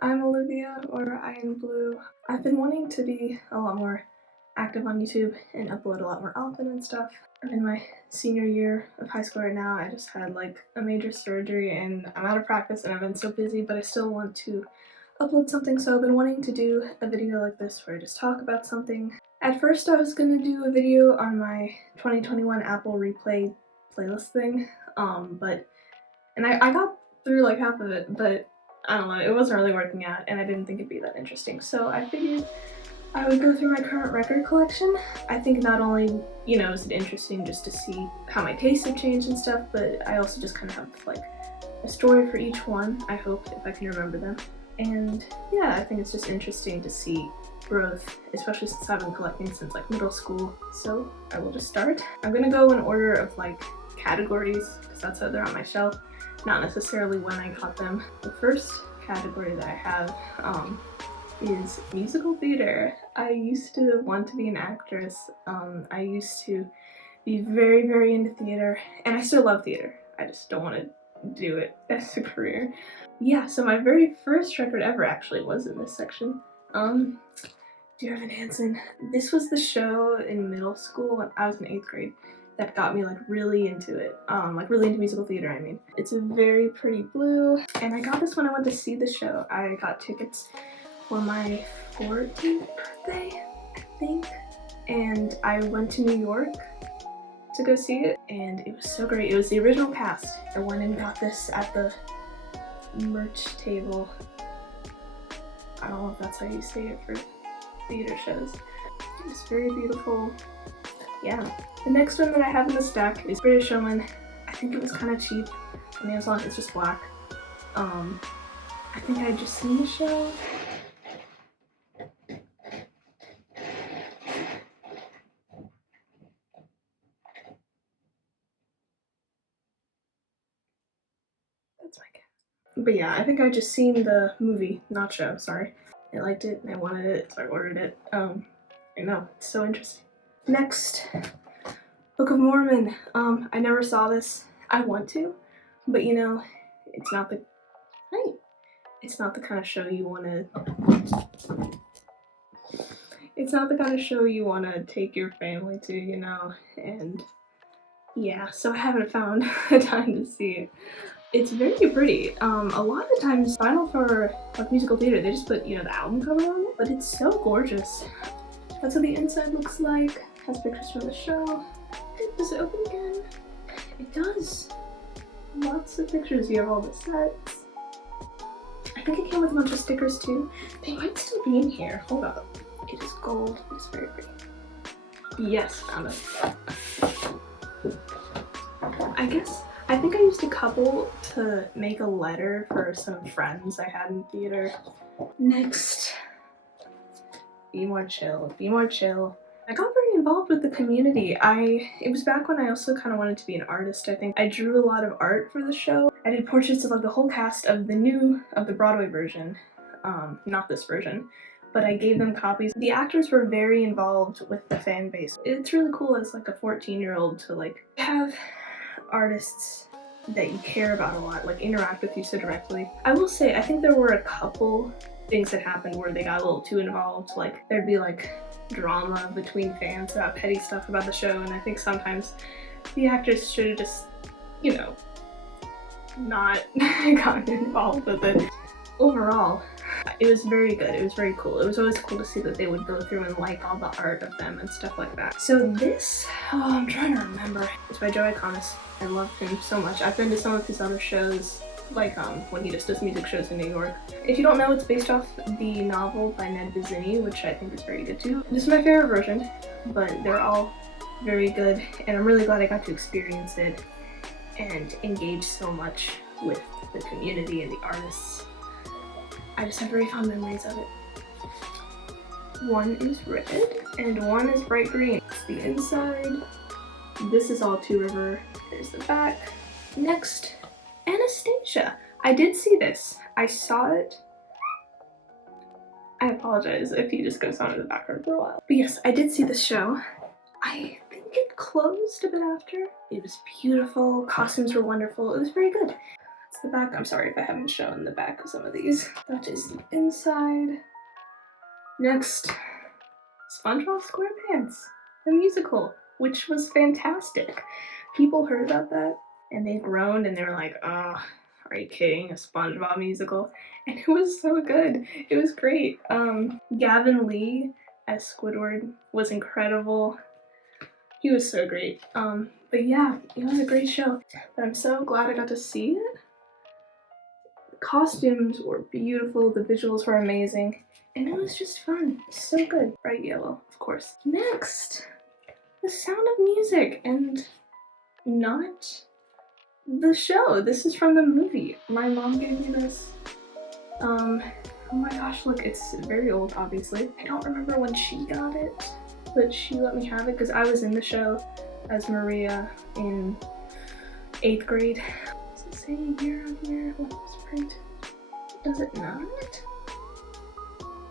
I'm Olivia, or I am Blue. I've been wanting to be a lot more active on YouTube and upload a lot more often and stuff. I'm in my senior year of high school right now. I just had like a major surgery and I'm out of practice and I've been so busy, but I still want to upload something, so I've been wanting to do a video like this where I just talk about something. At first I was gonna do a video on my 2021 Apple Replay playlist thing, and I got through like half of it, but I don't know, it wasn't really working out and I didn't think it'd be that interesting. So I figured I would go through my current record collection. I think not only, is it interesting just to see how my tastes have changed and stuff, but I also just kind of have like a story for each one, I hope, if I can remember them. And yeah, I think it's just interesting to see growth, especially since I've been collecting since like middle school. So I will just start. I'm gonna go in order of like categories, because that's how they're on my shelf, not necessarily when I got them. The first category that I have is musical theater. I used to want to be an actress. I used to be very, very into theater, and I still love theater. I just don't want to do it as a career. Yeah, so my very first record ever actually was in this section. Dear Evan Hansen. This was the show in middle school when I was in 8th grade that got me like really into it, like really into musical theater, I mean. It's a very pretty blue, and I got this when I went to see the show. I got tickets for my 14th birthday, I think, and I went to New York to go see it, and it was so great. It was the original cast. I went and got this at the merch table. I don't know if that's how you say it for theater shows. It's very beautiful. Yeah. The next one that I have in the stack is British Showman. I think it was kind of cheap on Amazon. It's just black. I think I had just seen the show. That's my cat. But yeah, I think I just seen the movie, not show, sorry. I liked it and I wanted it, so I ordered it. I know, it's so interesting. Next, Book of Mormon. I never saw this. I want to, but it's not the it's not the kind of show you want to. It's not the kind of show you want to take your family to, and yeah, so I haven't found the time to see it. It's very pretty. A lot of times, vinyl for like musical theater, they just put, the album cover on it, but it's so gorgeous. That's what the inside looks like. Has pictures from the show. Does it open again? It does. Lots of pictures. You have all the sets. I think it came with a bunch of stickers too. They might still be in here. Hold up. It is gold. It's very pretty. Yes, found it. I think I used a couple to make a letter for some friends I had in theater. Next, Be More Chill. Be More Chill. I got very involved with the community. It was back when I also kind of wanted to be an artist, I think. I drew a lot of art for the show. I did portraits of like the whole cast of the Broadway version, not this version, but I gave them copies. The actors were very involved with the fan base. It's really cool as like a 14-year-old to like have artists that you care about a lot like interact with you so directly. I will say, I think there were a couple things that happened where they got a little too involved. Like there'd be like drama between fans about petty stuff about the show, and I think sometimes the actors should have just, not gotten involved with it. Overall, it was very good. It was very cool. It was always cool to see that they would go through and like all the art of them and stuff like that. So this, I'm trying to remember. It's by Joe Iconis. I love him so much. I've been to some of his other shows, like when he just does music shows in New York. If you don't know, it's based off the novel by Ned Vizzini, which I think is very good too. This is my favorite version, but they're all very good, and I'm really glad I got to experience it and engage so much with the community and the artists. I just have very fond memories of it. One is red and one is bright green. It's the inside. This is all Two River. There's the back. Next, Anastasia. I did see this. I saw it. I apologize if he just goes on in the background for a while. But yes, I did see this show. I think it closed a bit after. It was beautiful. Costumes were wonderful. It was very good. That's the back. I'm sorry if I haven't shown the back of some of these. That is the inside. Next, SpongeBob SquarePants, the musical, which was fantastic. People heard about that and they groaned and they were like, oh, are you kidding? A SpongeBob musical? And it was so good. It was great. Gavin Lee as Squidward was incredible. He was so great. But yeah, it was a great show. But I'm so glad I got to see it. The costumes were beautiful, the visuals were amazing, and it was just fun. So good. Bright yellow, of course. Next, The Sound of Music, and not the show. This is from the movie. My mom gave me this. Oh my gosh, look, it's very old, obviously. I don't remember when she got it, but she let me have it because I was in the show as Maria in 8th grade. Does it say a year on here? What was printed? Does it not?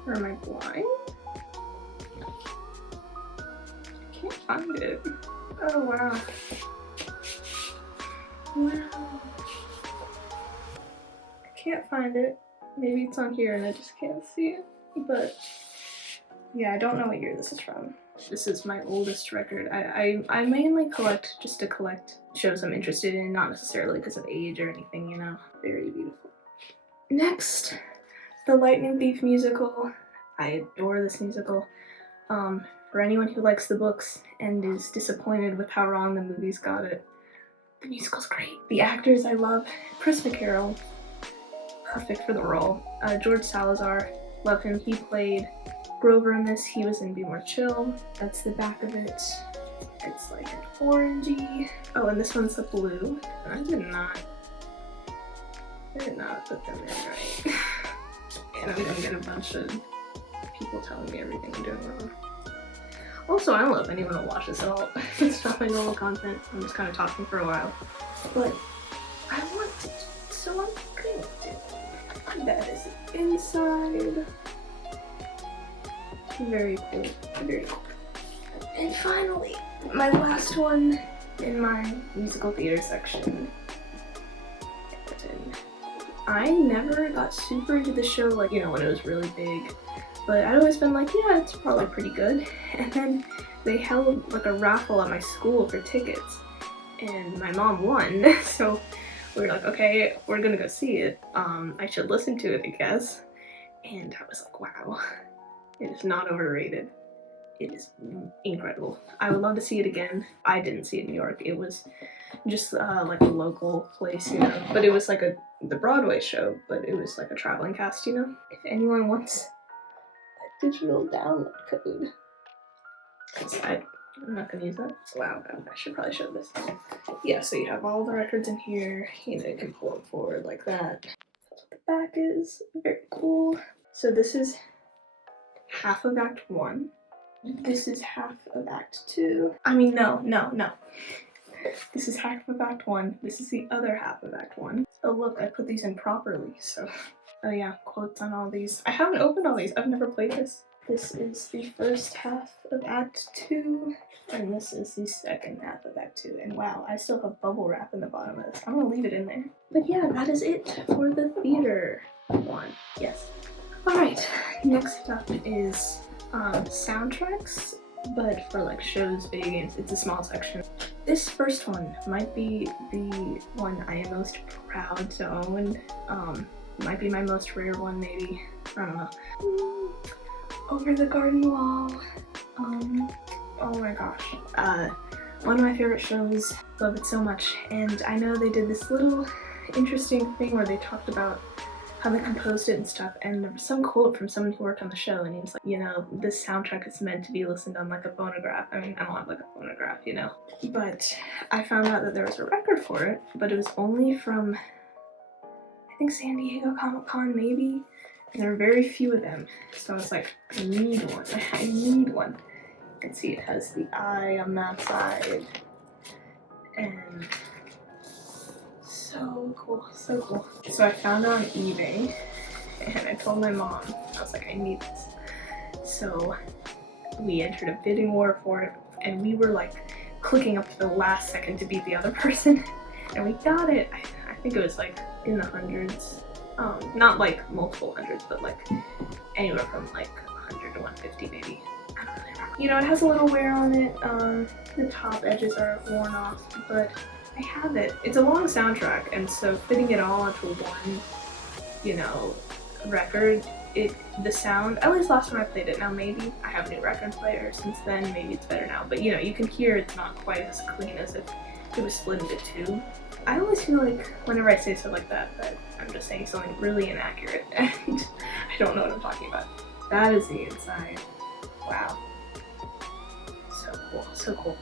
Or am I blind? I can't find it. Oh wow. Wow. I can't find it. Maybe it's on here and I just can't see it. But yeah, I don't know what year this is from. This is my oldest record. I mainly collect just to collect shows I'm interested in, not necessarily because of age or anything, you know. Very beautiful. Next, The Lightning Thief musical. I adore this musical. For anyone who likes the books and is disappointed with how wrong the movies got it, the musical's great. The actors I love. Chris McCarroll, perfect for the role. George Salazar, love him. He played Grover in this. He was in Be More Chill. That's the back of it. It's like an orangey. Oh, and this one's a blue. I did not put them in right. And I'm gonna get a bunch of people telling me everything I'm doing wrong. Also, I don't know if anyone will watch this at all. It's not my normal content. I'm just kind of talking for a while. But I want to, so I'm going to. That is inside. Very cool. Very cool. And finally, my last one in my musical theater section. I never got super into the show, like, you know, when it was really big. But I'd always been like, yeah, it's probably pretty good. And then they held like a raffle at my school for tickets. And my mom won. So we were like, okay, we're gonna go see it. I should listen to it, I guess. And I was like, wow, it is not overrated. It is incredible. I would love to see it again. I didn't see it in New York. It was just like a local place, you know. But it was like the Broadway show, but it was like a traveling cast, you know. If anyone wants a digital download code, because I'm not gonna use that. Wow, I should probably show this. Yeah, so you have all the records in here. You know, you can pull them forward like that. That's what the back is. Very cool. So this is half of Act 1. This is half of Act 2. I mean, no. This is half of Act 1. This is the other half of Act 1. Oh look, I put these in properly, so. Oh yeah, quotes on all these. I haven't opened all these. I've never played this. This is the first half of Act 2, and this is the second half of Act 2. And wow, I still have bubble wrap in the bottom of this. I'm gonna leave it in there. But yeah, that is it for the theater one. Yes. Alright, next up is soundtracks, but for like shows, video games. It's a small section. This first one might be the one I am most proud to own. Might be my most rare one, maybe. I don't know. Over the Garden Wall. Oh my gosh. One of my favorite shows. Love it so much. And I know they did this little interesting thing where they talked about how they composed it and stuff, and there was some quote from someone who worked on the show, and he was like, you know, this soundtrack is meant to be listened on like a phonograph. I mean, I don't have like a phonograph, you know. But I found out that there was a record for it, but it was only from, I think, San Diego Comic-Con maybe, and there are very few of them. So I was like, I need one. I need one. You can see it has the eye on that side, and so cool, so cool. So I found it on eBay, and I told my mom, I was like, I need this. So we entered a bidding war for it, and we were like clicking up to the last second to beat the other person, and we got it. I think it was like in the hundreds. Not like multiple hundreds, but like anywhere from like 100 to 150 maybe. I don't really remember. You know, it has a little wear on it. The top edges are worn off, but I have it. It's a long soundtrack, and so fitting it all onto one, you know, record, the sound, at least last time I played it, now maybe I have a new record player since then, maybe it's better now, but you know, you can hear it's not quite as clean as if it was split into two. I always feel like whenever I say stuff like that I'm just saying something really inaccurate and I don't know what I'm talking about. That is the inside. Wow. So cool, so cool.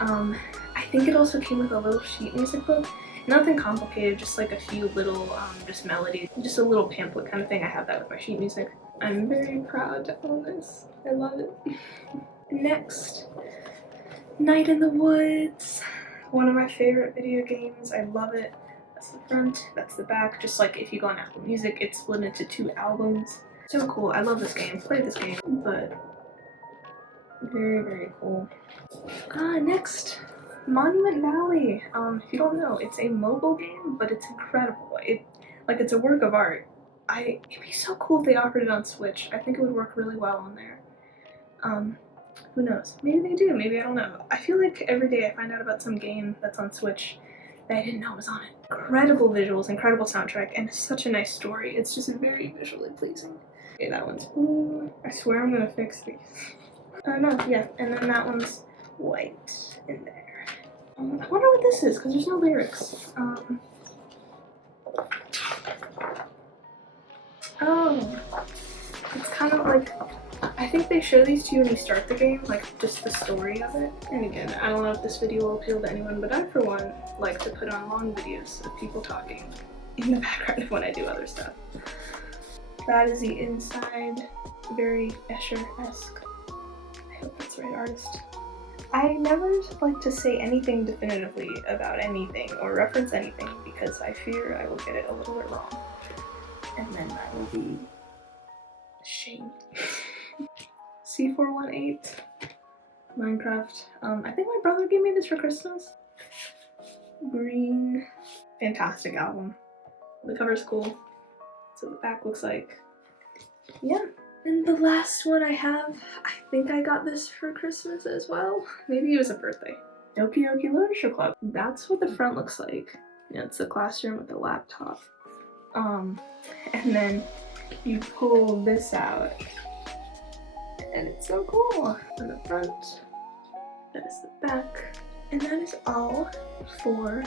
I think it also came with a little sheet music book. Nothing complicated, just like a few little just melodies, just a little pamphlet kind of thing. I have that with my sheet music. I'm very proud to own this. I love it. Next, Night in the Woods. One of my favorite video games. I love it. That's the front, that's the back. Just like if you go on Apple Music, it's split into 2 albums. So cool. I love this game. Played this game, but very, very cool. Next, Monument Valley. If you don't know, it's a mobile game, but it's incredible. It's a work of art. It'd be so cool if they offered it on Switch. I think it would work really well on there. Who knows? Maybe they do, maybe I don't know. I feel like every day I find out about some game that's on Switch that I didn't know was on it. Incredible visuals, incredible soundtrack, and such a nice story. It's just very visually pleasing. Okay, that one's blue. I swear I'm gonna fix these. No, yeah, and then that one's white in there. I wonder what this is, because there's no lyrics. Oh, it's kind of like, I think they show these to you when you start the game, like just the story of it. And again, I don't know if this video will appeal to anyone, but I, for one, like to put on long videos of people talking in the background of when I do other stuff. That is the inside, very Escher-esque. I hope that's the right artist. I never like to say anything definitively about anything or reference anything because I fear I will get it a little bit wrong. And then I will be ashamed. C418 Minecraft. I think my brother gave me this for Christmas. Green. Fantastic album. The cover's cool. So the back looks like. Yeah. And the last one I have, I think I got this for Christmas as well. Maybe it was a birthday. Doki Doki Literature Club. That's what the front looks like. You know, it's the classroom with the laptop. And then you pull this out. And it's so cool. On the front, that is the back. And that is all for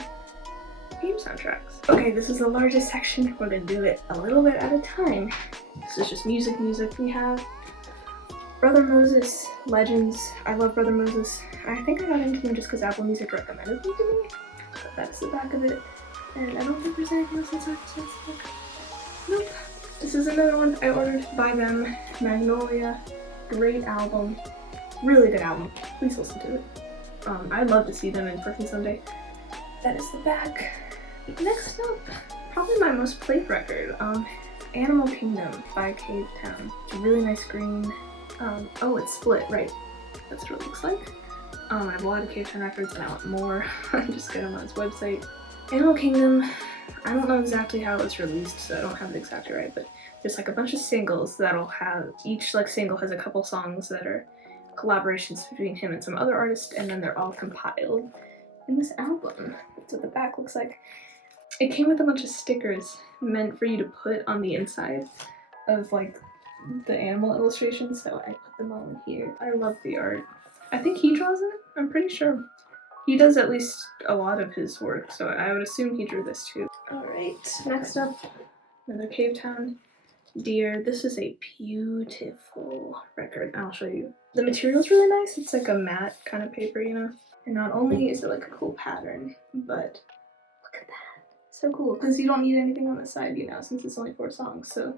game soundtracks. Okay, this is the largest section. We're gonna do it a little bit at a time. This is just music. We have Brother Moses, Legends. I love Brother Moses. I think I got into them just because Apple Music recommended them to me. But that's the back of it. And I don't think there's anything else inside besides the back. Nope. This is another one I ordered by them. Magnolia. Great album. Really good album. Please listen to it. I'd love to see them in person someday. That is the back. Next up, probably my most played record. Animal Kingdom by Cave Town. It's a really nice green. Oh, it's split, right. That's what it looks like. I have a lot of Cave Town records and I want more. I just got them on his website. Animal Kingdom, I don't know exactly how it was released, so I don't have it exactly right, but there's like a bunch of singles that'll have, each like single has a couple songs that are collaborations between him and some other artist, and then they're all compiled in this album. That's what the back looks like. It came with a bunch of stickers meant for you to put on the inside of like the animal illustrations, so I put them on here. I love the art. I think he draws it, I'm pretty sure. He does at least a lot of his work, so I would assume he drew this too. Alright, next up, another Cave Town Deer. This is a beautiful record, and I'll show you. The material's really nice. It's like a matte kind of paper, you know? And not only is it like a cool pattern, but look at that. So cool, because you don't need anything on the side, you know, since it's only 4 songs, so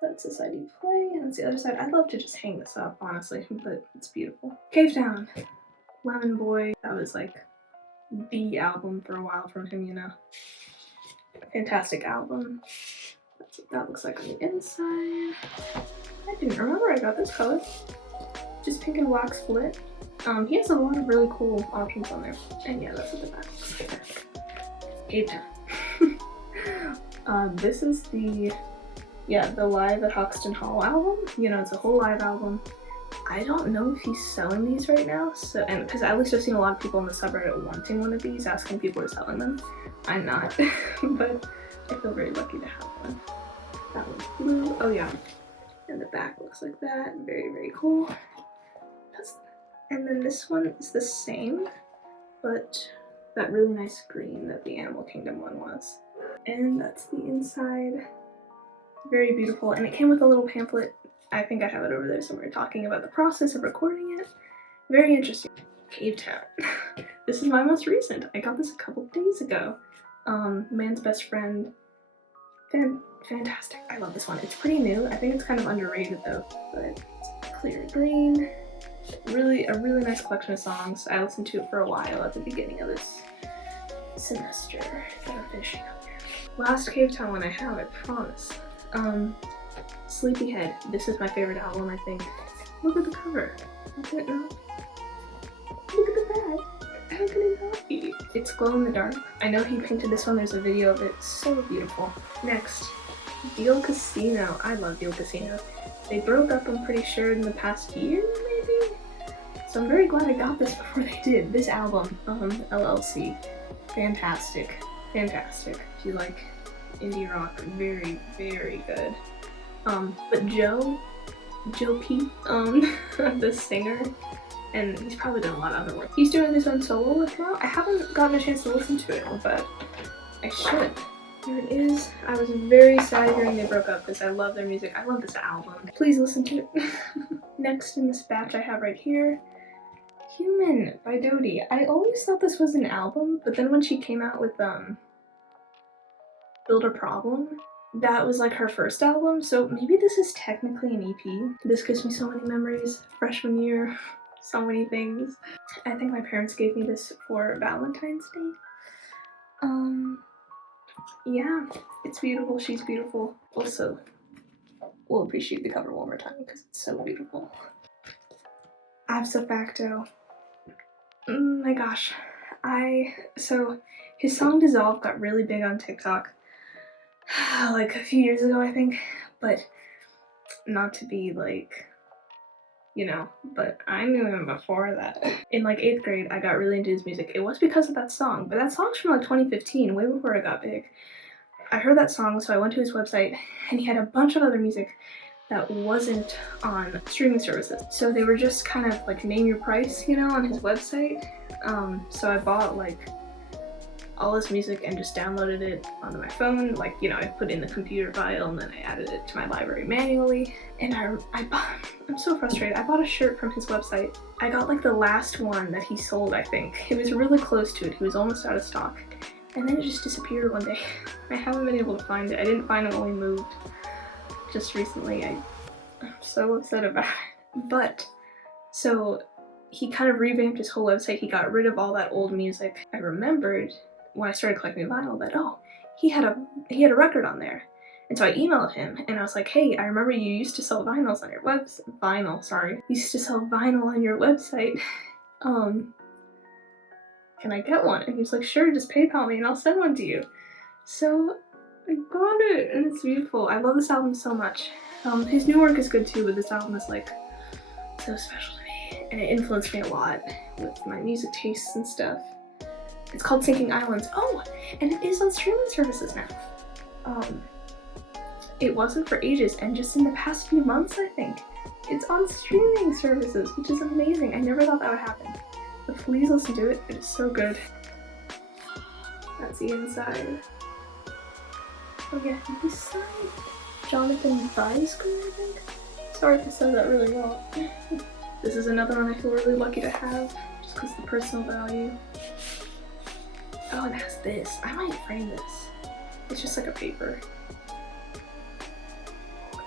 that's the side you play, and that's the other side. I'd love to just hang this up, honestly, but it's beautiful. Cave Town. Lemon Boy. That was like the album for a while from him, you know. Fantastic album. That's what that looks like on the inside. I didn't remember I got this color. Just pink and black split. He has a lot of really cool options on there. And yeah, that's what the back looks like. Cave Town. This is the Live at Hoxton Hall album. You know, it's a whole live album. I don't know if he's selling these right now, so, and because at least I've seen a lot of people in the subreddit wanting one of these, asking people to selling them. I'm not, but I feel very lucky to have one. That one's blue. Oh yeah, and the back looks like that. Very, very cool. And then this one is the same, but that really nice green that the Animal Kingdom one was. And that's the inside. Very beautiful, and it came with a little pamphlet. I think I have it over there somewhere, talking about the process of recording it. Very interesting. Cave Town. This is my most recent. I got this a couple days ago. Man's Best Friend. Fantastic. I love this one. It's pretty new. I think it's kind of underrated though, but it's clear green. A really nice collection of songs. I listened to it for a while at the beginning of this semester that I'm finishing up here. Last Cave Town one I have, I promise. Sleepyhead. This is my favorite album, I think. Look at the cover. I don't know. Look at the back. How can it not be? It's glow in the dark. I know he painted this one. There's a video of it. So beautiful. Next, Deal Casino. I love Deal Casino. They broke up, I'm pretty sure, in the past year, maybe? So I'm very glad I got this before they did. This album, LLC. Fantastic. Fantastic. If you like indie rock, very, very good. But Joe P, the singer, and he's probably done a lot of other work. He's doing his own solo work now. I haven't gotten a chance to listen to it, but I should. Here it is. I was very sad hearing they broke up because I love their music. I love this album. Please listen to it. Next in this batch I have right here, Human by Dodie. I always thought this was an album, but then when she came out with Build a Problem, that was like her first album, so maybe this is technically an EP. This gives me so many memories. Freshman year, so many things. I think my parents gave me this for Valentine's Day. Yeah, it's beautiful, she's beautiful. Also, we'll appreciate the cover one more time because it's so beautiful. Abso Facto. My gosh. So his song Dissolve got really big on TikTok like a few years ago, I think, but not to be like, you know, but I knew him before that. In like 8th grade, I got really into his music. It was because of that song, but that song's from like 2015, way before it got big. I heard that song, so I went to his website, and he had a bunch of other music that wasn't on streaming services. So they were just kind of like name your price, you know, on his website. So I bought like all his music and just downloaded it onto my phone. Like, you know, I put in the computer file and then I added it to my library manually. And I'm so frustrated. I bought a shirt from his website. I got like the last one that he sold, I think. It was really close to it. He was almost out of stock. And then it just disappeared one day. I haven't been able to find it. I didn't find it when we moved just recently. I'm so upset about it. But, so he kind of revamped his whole website. He got rid of all that old music. I remembered when I started collecting vinyl that, oh, he had a record on there. And so I emailed him and I was like, hey, I remember you used to sell vinyls on your You used to sell vinyl on your website. Can I get one? And he was like, sure, just PayPal me and I'll send one to you. So I got it and it's beautiful. I love this album so much. His new work is good too, but this album is like so special to me. And it influenced me a lot with my music tastes and stuff. It's called Sinking Islands. Oh, and it is on streaming services now. It wasn't for ages, and just in the past few months, I think, it's on streaming services, which is amazing. I never thought that would happen. But please listen to it. It is so good. That's the inside. Oh yeah, this side. Jonathan Weisger, I think. Sorry if I said that really wrong. This is another one I feel really lucky to have, just because of the personal value. Oh, it has this. I might frame this. It's just like a paper.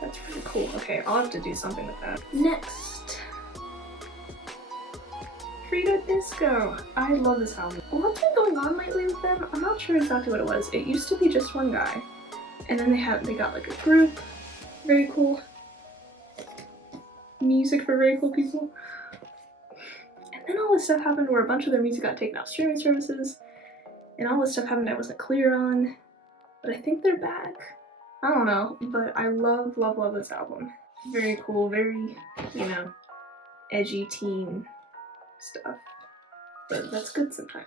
That's pretty cool. Okay, I'll have to do something with that. Next. Frida Disco. I love this album. What's been going on lately with them? I'm not sure exactly what it was. It used to be just one guy. And then they got like a group. Very cool. Music for very cool people. And then all this stuff happened where a bunch of their music got taken off streaming services. And all this stuff happened I wasn't clear on. but I think they're back. I don't know, but I love, love, love this album. Very cool, very, you know, edgy teen stuff, but that's good sometimes.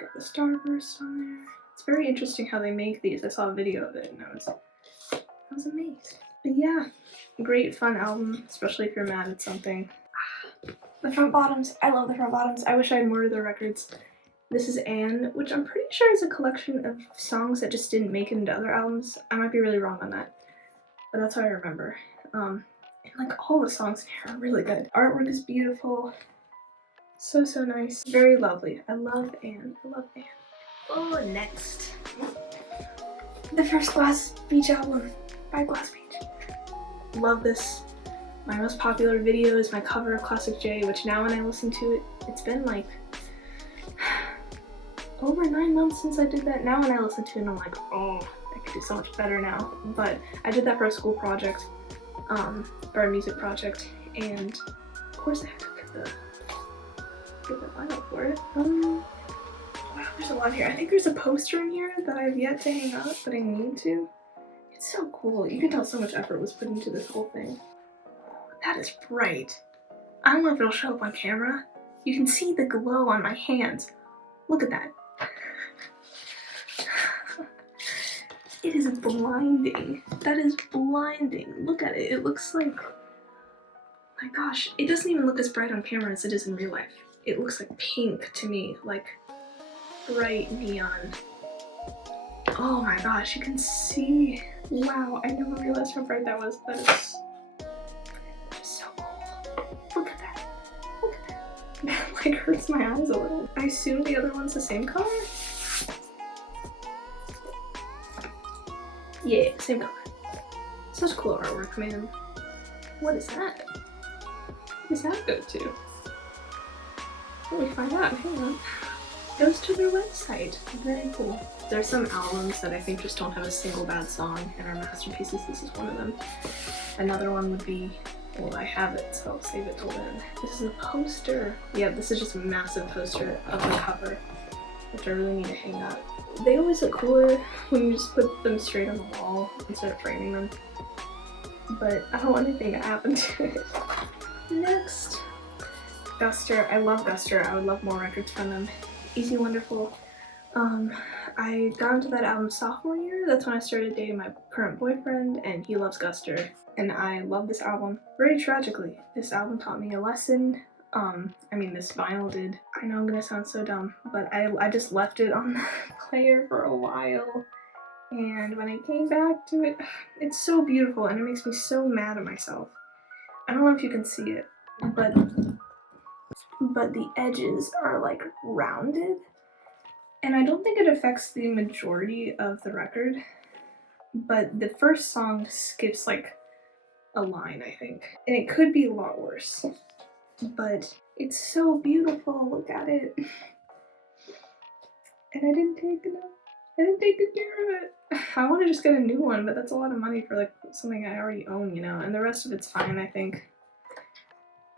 Got the Starburst on there. It's very interesting how they make these. I saw a video of it and I was amazed. But yeah, great fun album, especially if you're mad at something. The front bottoms, I love the front bottoms. I wish I had more of their records. This is Anne, which I'm pretty sure is a collection of songs that just didn't make it into other albums. I might be really wrong on that, but that's what I remember. And like all the songs in here are really good. Artwork is beautiful. So nice. Very lovely. I love Anne. I love Anne. Oh, next. The first Glass Beach album by Glass Beach. Love this. My most popular video is my cover of Classic J, which now when I listen to it, it's been like over 9 months since I did that. Now when I listen to it, I'm like, oh, I could do so much better now. But I did that for a school project, for a music project, and of course I had to get the vinyl for it. Wow, there's a lot here. I think there's a poster in here that I've yet to hang up, but I need to. It's so cool. You can tell so much effort was put into this whole thing. That is bright. I don't know if it'll show up on camera. You can see the glow on my hands. Look at that. It is blinding. That is blinding. Look at it. It looks like, my gosh, it doesn't even look as bright on camera as it is in real life. It looks like pink to me, like bright neon. Oh my gosh, you can see. Wow, I never realized how bright that was. That is so cool. Look at that. Look at that. That like hurts my eyes a little. I assume the other one's the same color? Yeah, same color. Such cool artwork, man. What is that? What does that go to? Let me find out. Hang on. Goes to their website. Very cool. There's some albums that I think just don't have a single bad song and are masterpieces. This is one of them. Another one would be, well, I have it, so I'll save it till then. This is a poster. Yeah, this is just a massive poster of the cover, which I really need to hang up. They always look cooler when you just put them straight on the wall instead of framing them. But I don't want anything to happen to it. Next, Guster. I love Guster. I would love more records from them. Easy Wonderful. I got into that album sophomore year. That's when I started dating my current boyfriend, and he loves Guster. And I love this album. Very tragically, this album taught me a lesson. I mean, this vinyl did. I know I'm gonna sound so dumb, but I just left it on the player for a while. And when I came back to it, it's so beautiful and it makes me so mad at myself. I don't know if you can see it, but the edges are like rounded. And I don't think it affects the majority of the record, but the first song skips like a line, I think. And it could be a lot worse, but it's so beautiful. Look at it. And I didn't take good care of it. I want to just get a new one, but that's a lot of money for like something I already own, you know, and the rest of it's fine, I think.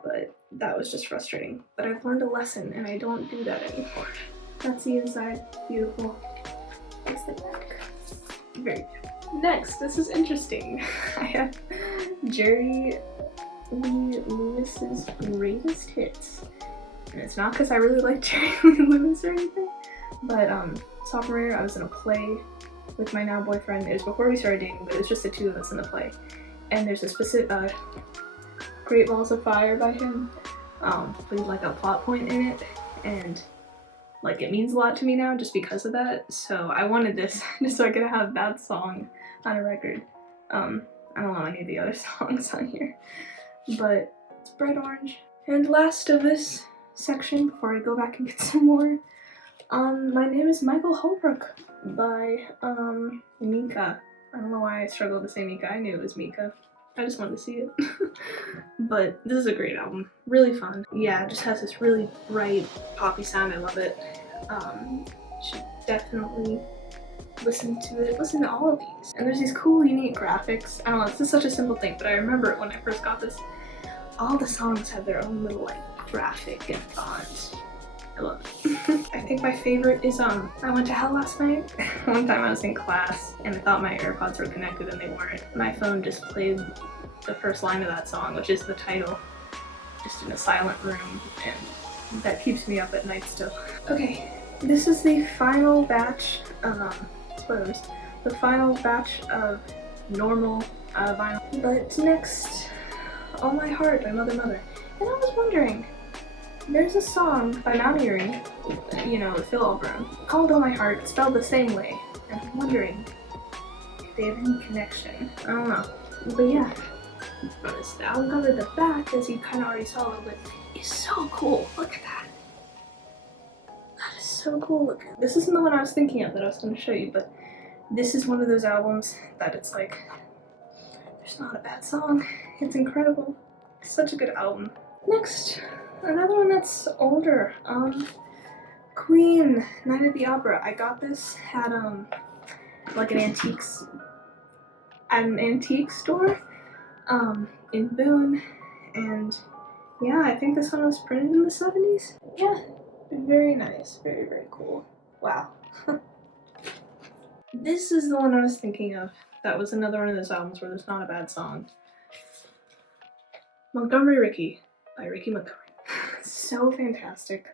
But that was just frustrating. But I've learned a lesson and I don't do that anymore. That's the inside. Beautiful. That's the back. Very beautiful. Next, this is interesting. I have Jerry Lee Lewis's Greatest Hits. And it's not because I really like Jerry Lee Lewis or anything, but sophomore year I was in a play with my now boyfriend. It was before we started dating, but it was just the two of us in the play. And there's a specific Great Balls of Fire by him with like a plot point in it, and like it means a lot to me now just because of that. So I wanted this just so I could have that song on a record. I don't know any of the other songs on here, but it's bright orange. And last of this section before I go back and get some more, My Name is Michael Holbrook by Mika. I don't know why I struggled to say Mika. I knew it was Mika. I just wanted to see it. But this is a great album. Really fun. Yeah, it just has this really bright poppy sound. I love it. Should definitely listen to it. Listen to all of these. And there's these cool, unique graphics. I don't know, it's just such a simple thing, but I remember it when I first got this. All the songs have their own little like graphic and font. I love it. I think my favorite is I went to hell last night. One time I was in class and I thought my AirPods were connected and they weren't. My phone just played the first line of that song, which is the title, just in a silent room, and that keeps me up at night still. Okay, this is the final batch of spoilers. The final batch of normal vinyl. But next, All My Heart by Mother Mother. And I was wondering, there's a song by Mountaineering, you know, Phil Albrun, called All My Heart, spelled the same way. And I'm wondering if they have any connection. I don't know. But yeah, notice the album cover, the back, as you kind of already saw a little bit, is so cool. Look at that. That is so cool looking. This isn't the one I was thinking of that I was going to show you, but this is one of those albums that it's like, there's not a bad song. It's incredible. It's such a good album. Next, another one that's older. Queen, Night at the Opera. I got this at like an antique store in Boone, and yeah, I think this one was printed in the 70s. Yeah, very nice, very, very cool. Wow. This is the one I was thinking of. That was another one of those albums where there's not a bad song. Montgomery Ricky by Ricky Montgomery. So fantastic.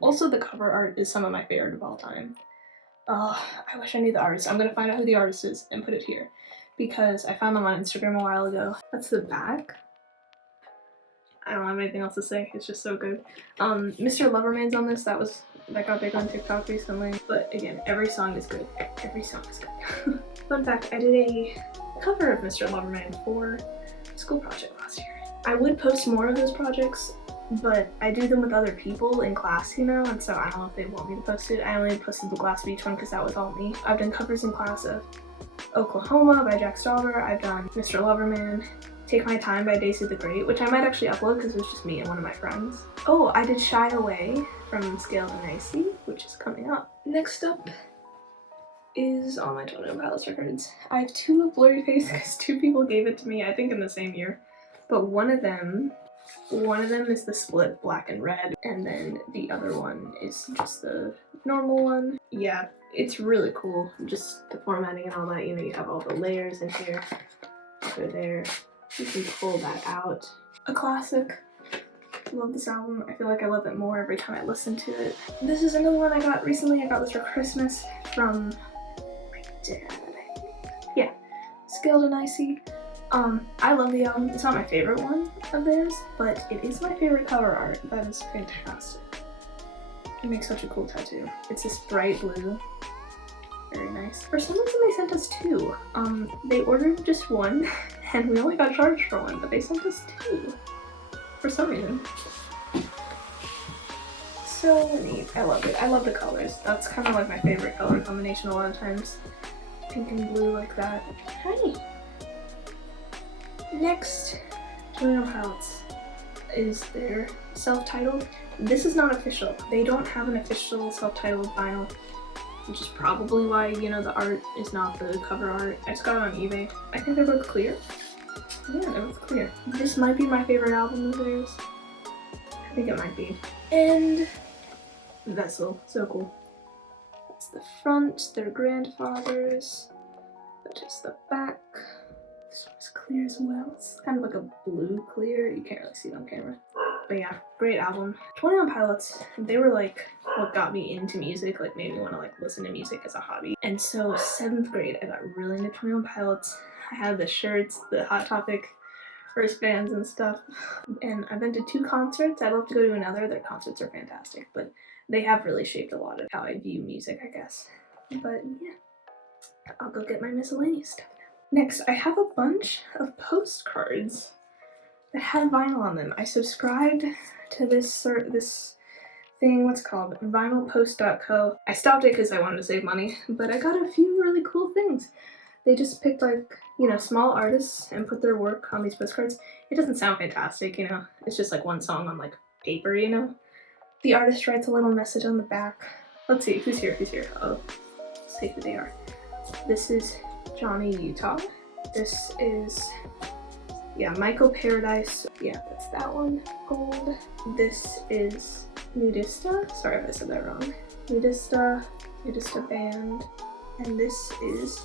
Also the cover art is some of my favorite of all time. I wish I knew the artist. I'm gonna find out who the artist is and put it here, because I found them on Instagram a while ago. That's the back. I don't have anything else to say. It's just so good. Mr. Loverman's on this. That got big on TikTok recently. But again, every song is good. Every song is good. Fun fact, I did a cover of Mr. Loverman for a school project last year. I would post more of those projects, but I do them with other people in class, you know, and so I don't know if they want me to post it. I only posted the last of each one because that was all me. I've done covers in class of Oklahoma by Jack Stauber. I've done Mr. Loverman, Take My Time by Daisy the Great, which I might actually upload because it was just me and one of my friends. Oh, I did Shy Away from Scaled and Icy, which is coming up. Next up is all my Tony Pilots records. I have two of Blurry Face because two people gave it to me, I think in the same year. But one of them is the split black and red, and then the other one is just the normal one. Yeah, it's really cool. Just the formatting and all that, you know, you have all the layers in here. Go there. You can pull that out. A classic. Love this album. I feel like I love it more every time I listen to it. This is another one I got recently. I got this for Christmas from my dad, I think. Yeah, Scaled and Icy. I love the album. It's not my favorite one of theirs, but it is my favorite cover art. That is fantastic. It makes such a cool tattoo. It's this bright blue. Very nice. For some reason they sent us two. They ordered just one, and we only got charged for one, but they sent us two. For some reason. So neat. I love it. I love the colors. That's kind of like my favorite color combination a lot of times. Pink and blue like that. Hi! Next, Tony Pilots is their self-titled. This is not official. They don't have an official self-titled vinyl, which is probably why, you know, the art is not the cover art. I just got it on eBay. I think they're both clear. Yeah, they're both clear. This might be my favorite album of theirs. I think it might be. And Vessel, so cool. That's the front, their grandfathers. That is the back. This one's clear as well. It's kind of like a blue clear. You can't really see it on camera. But yeah, great album. 21 Pilots, they were like what got me into music, like made me want to like listen to music as a hobby. And so 7th grade, I got really into 21 Pilots. I had the shirts, the Hot Topic wristbands and stuff. And I've been to 2 concerts. I'd love to go to another. Their concerts are fantastic, but they have really shaped a lot of how I view music, I guess. But yeah, I'll go get my miscellaneous stuff now. Next, I have a bunch of postcards that have vinyl on them. I subscribed to this thing, what's it called? Vinylpost.co. I stopped it because I wanted to save money, but I got a few really cool things. They just picked like, you know, small artists and put their work on these postcards. It doesn't sound fantastic, you know, it's just like one song on like paper, you know. The artist writes a little message on the back. Let's see, who's here? Oh, let's see who they are. This is Johnny Utah. This is, yeah, Michael Paradise. Yeah, that's that one. Gold. This is Nudista, sorry if I said that wrong. Nudista band, and this is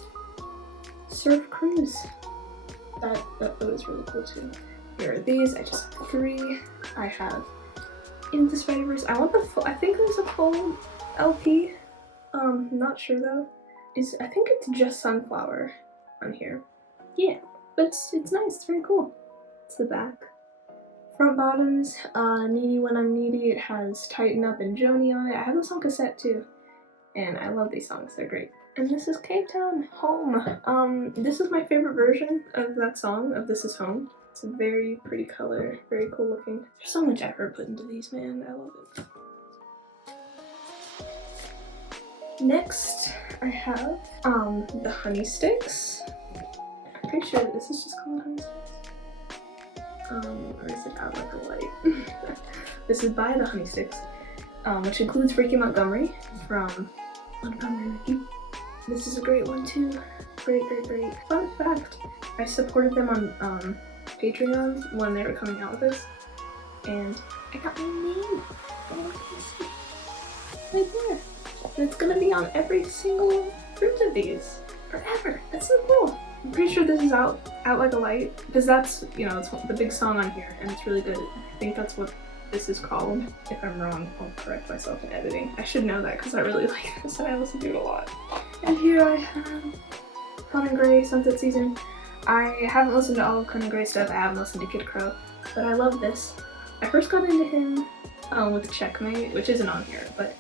Surf Cruise. That photo is really cool too. Here are these, I just have 3. I have Into the Spider-Verse. I want the full, I think there's a full LP. Not sure though. I think it's just Sunflower on here. Yeah, but it's nice, it's very cool. It's the back. Front bottoms, Needy When I'm Needy. It has Tighten Up and Joni on it. I have this on cassette too, and I love these songs, they're great. And this is Cape Town, Home. This is my favorite version of that song, of This Is Home. It's a very pretty color, very cool looking. There's so much effort put into these, man, I love it. Next, I have the Honey Sticks. I'm pretty sure this is just called Honey Sticks. Or is it Out Like a Light? This is by the Honey Sticks, which includes Ricky Montgomery from Montgomery Ricky. This is a great one too. Great. Fun fact, I supported them on Patreon when they were coming out with this, and I got my name right there. And it's gonna be on every single print of these forever. That's so cool. I'm pretty sure this is Out Like a Light, because that's, you know, it's the big song on here, and it's really good. I think that's what this is called. If I'm wrong, I'll correct myself in editing. I should know that because I really like this and I listen to it a lot. And here I have Conan Gray, Sunset Season. I haven't listened to all of Conan Gray's stuff. I haven't listened to Kid Crow, but I love this. I first got into him with Checkmate, which isn't on here, but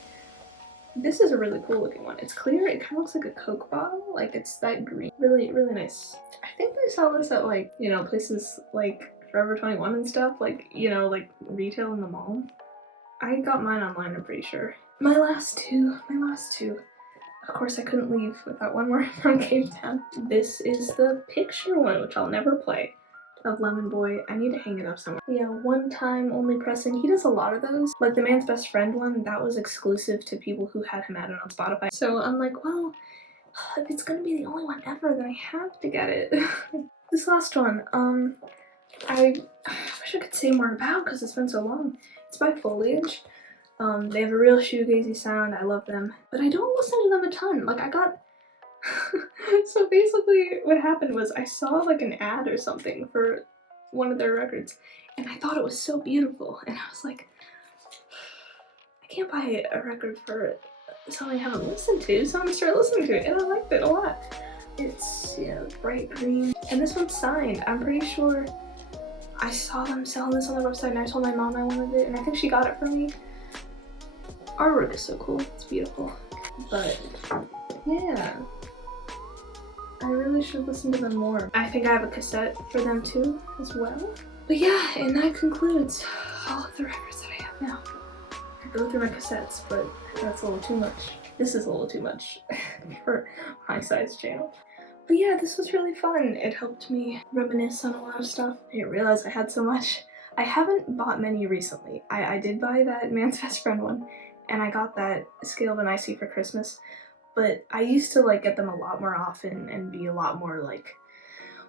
this is a really cool looking one. It's clear, it kind of looks like a Coke bottle, like it's that green. Really nice. I think they sell this at, like, you know, places like Forever 21 and stuff, like, you know, like retail in the mall. I got mine online, I'm pretty sure. My last two. Of course I couldn't leave without one more from Cape Town. This is the picture one, which I'll never play, of Lemon Boy. I need to hang it up somewhere. Yeah, One Time Only Pressing. He does a lot of those. Like the Man's Best Friend one, that was exclusive to people who had him added on Spotify. So I'm like, well, if it's gonna be the only one ever, then I have to get it. This last one, I wish I could say more about because it's been so long. It's by Foliage. They have a real shoegazy sound. I love them, but I don't listen to them a ton. Like I got so basically what happened was I saw like an ad or something for one of their records and I thought it was so beautiful and I was like, I can't buy a record for something I haven't listened to, so I'm gonna start listening to it, and I liked it a lot. It's, you know, bright green, and this one's signed. I'm pretty sure I saw them selling this on their website and I told my mom I wanted it, and I think she got it for me. Artwork is so cool, it's beautiful. But yeah, I really should listen to them more. I think I have a cassette for them too as well. But yeah, and that concludes all of the records that I have now. I go through my cassettes, but that's a little too much. This is a little too much for my size channel. But yeah, this was really fun. It helped me reminisce on a lot of stuff. I didn't realize I had so much. I haven't bought many recently. I did buy that Man's Best Friend one, and I got that Scale of an Icy for Christmas, but I used to like get them a lot more often and be a lot more like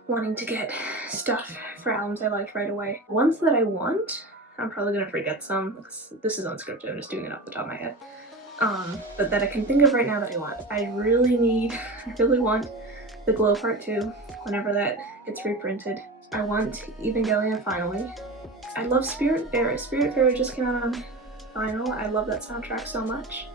wanting to get stuff for albums I liked right away. Ones that I want, I'm probably gonna forget some because this is unscripted, I'm just doing it off the top of my head. But that I can think of right now that I want. I really want The Glow Part 2 whenever that gets reprinted. I want Evangelion finally. I love Spiritfarer. Spiritfarer just came out on vinyl. I love that soundtrack so much.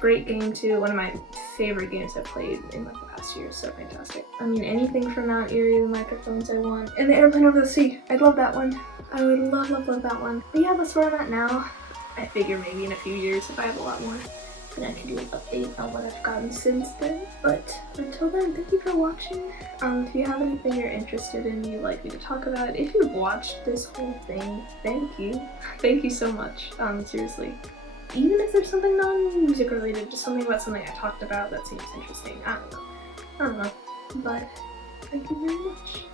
Great game too. One of my favorite games I've played in like the past year. So fantastic. I mean, anything from Mount Erie, the microphones I want. And the Airplane Over the Sea. I'd love that one. I would love that one. But yeah, that's where I'm at now. I figure maybe in a few years if I have a lot more, then I can do an update on what I've gotten since then. But until then, thank you for watching. If you have anything you're interested in, you'd like me to talk about, if you've watched this whole thing, thank you. Thank you so much, seriously. Even if there's something non-music related, just something about something I talked about that seems interesting, I don't know. But thank you very much.